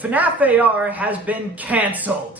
FNaF AR has been cancelled.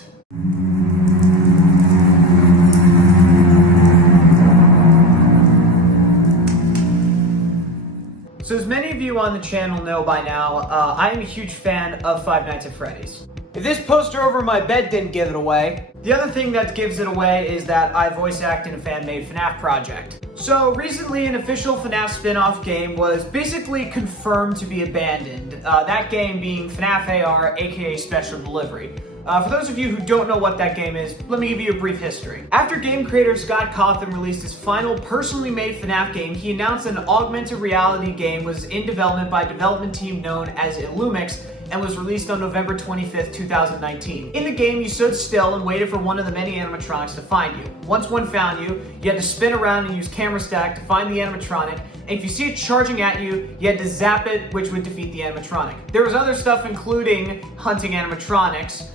So as many of you on the channel know by now, I am a huge fan of Five Nights at Freddy's. If this poster over my bed didn't give it away, the other thing that gives it away is that I voice act in a fan-made FNAF project. So recently an official FNAF spin-off game was basically confirmed to be abandoned, that game being FNAF AR aka Special Delivery. For those of you who don't know what that game is, let me give you a brief history. After game creator Scott Cawthon released his final personally made FNAF game, he announced an augmented reality game was in development by a development team known as Illumix and was released on November 25th, 2019. In the game, you stood still and waited for one of the many animatronics to find you. Once one found you, you had to spin around and use camera stack to find the animatronic, and if you see it charging at you, you had to zap it, which would defeat the animatronic. There was other stuff including hunting animatronics,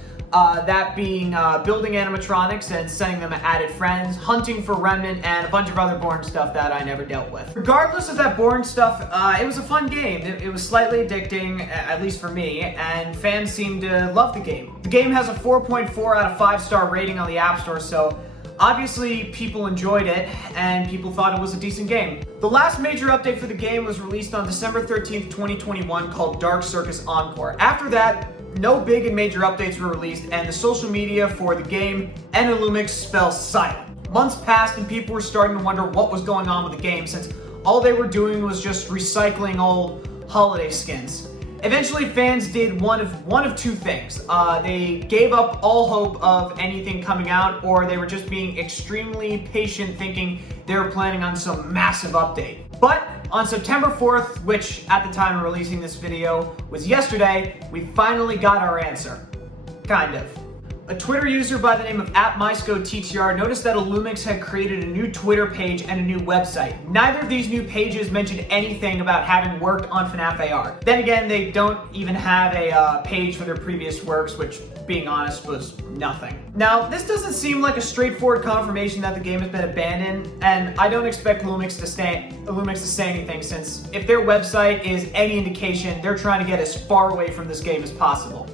that being building animatronics and sending them added friends, hunting for remnant, and a bunch of other boring stuff that I never dealt with. Regardless of that boring stuff, it was a fun game. It was slightly addicting, at least for me, and fans seemed to love the game. The game has a 4.4 out of 5-star rating on the App Store, so obviously people enjoyed it and people thought it was a decent game. The last major update for the game was released on December 13th, 2021 called Dark Circus Encore. After that, no big and major updates were released, and the social media for the game and Illumix fell silent. Months passed and people were starting to wonder what was going on with the game, since all they were doing was just recycling old holiday skins. Eventually fans did one of two things. They gave up all hope of anything coming out, or they were just being extremely patient thinking they were planning on some massive update. But on September 4th, which at the time of releasing this video was yesterday, we finally got our answer. Kind of. A Twitter user by the name of @MyScoTTR noticed that Illumix had created a new Twitter page and a new website. Neither of these new pages mentioned anything about having worked on FNAF AR. Then again, they don't even have a page for their previous works, which, being honest, was nothing. Now, this doesn't seem like a straightforward confirmation that the game has been abandoned, and I don't expect Illumix to say anything, since if their website is any indication, they're trying to get as far away from this game as possible.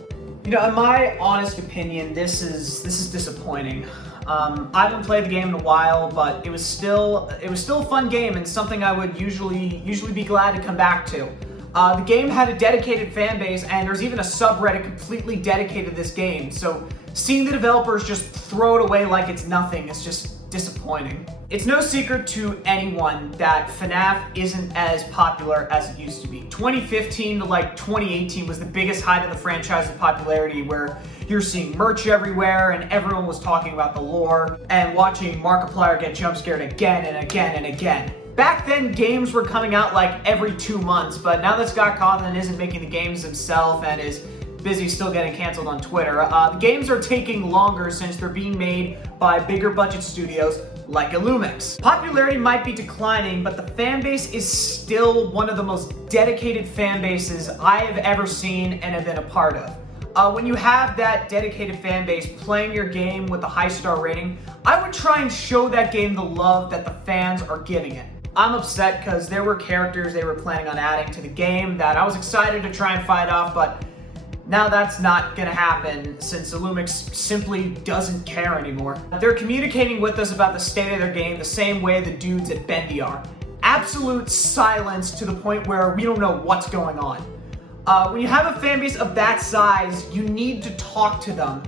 You know, in my honest opinion, this is disappointing. I haven't played the game in a while, but it was still a fun game and something I would usually be glad to come back to. The game had a dedicated fan base, and there's even a subreddit completely dedicated to this game. So seeing the developers just throw it away like it's nothing is just disappointing. It's no secret to anyone that FNAF isn't as popular as it used to be. 2015 to like 2018 was the biggest height of the franchise's popularity, where you're seeing merch everywhere and everyone was talking about the lore and watching Markiplier get jump scared again and again and again. Back then, games were coming out like every 2 months, but now that Scott Cawthon isn't making the games himself and is busy still getting canceled on Twitter, the games are taking longer since they're being made by bigger budget studios like Illumix. Popularity might be declining, but the fan base is still one of the most dedicated fan bases I have ever seen and have been a part of. When you have that dedicated fan base playing your game with a high star rating, I would try and show that game the love that the fans are giving it. I'm upset because there were characters they were planning on adding to the game that I was excited to try and fight off, but now that's not gonna happen since Illumix simply doesn't care anymore. They're communicating with us about the state of their game the same way the dudes at Bendy are. Absolute silence to the point where we don't know what's going on. When you have a fan base of that size, you need to talk to them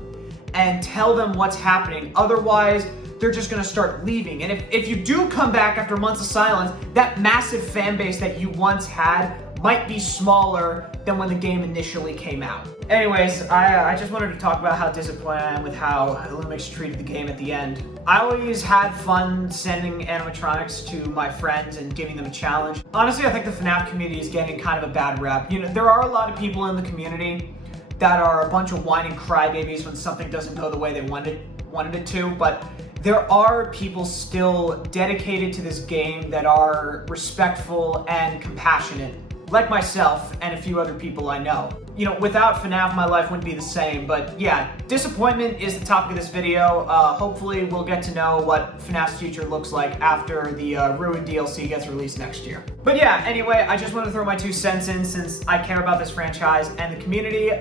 and tell them what's happening. Otherwise, they're just gonna start leaving. And if you do come back after months of silence, that massive fan base that you once had might be smaller than when the game initially came out. Anyways, I just wanted to talk about how disappointed I am with how Illumix treated the game at the end. I always had fun sending animatronics to my friends and giving them a challenge. Honestly, I think the FNAF community is getting kind of a bad rep. You know, there are a lot of people in the community that are a bunch of whining crybabies when something doesn't go the way they wanted it to, but there are people still dedicated to this game that are respectful and compassionate, like myself and a few other people I know. you know, without FNaF, my life wouldn't be the same. But yeah, disappointment is the topic of this video. Hopefully we'll get to know what FNAF's future looks like after the Ruined DLC gets released next year. But yeah, anyway, I just wanted to throw my 2 cents in since I care about this franchise and the community.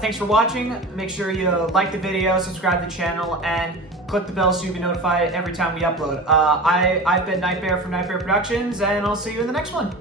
Thanks for watching. Make sure you like the video, subscribe to the channel, and click the bell so you'll be notified every time we upload. I've been Nightbear from Nightbear Productions, and I'll see you in the next one.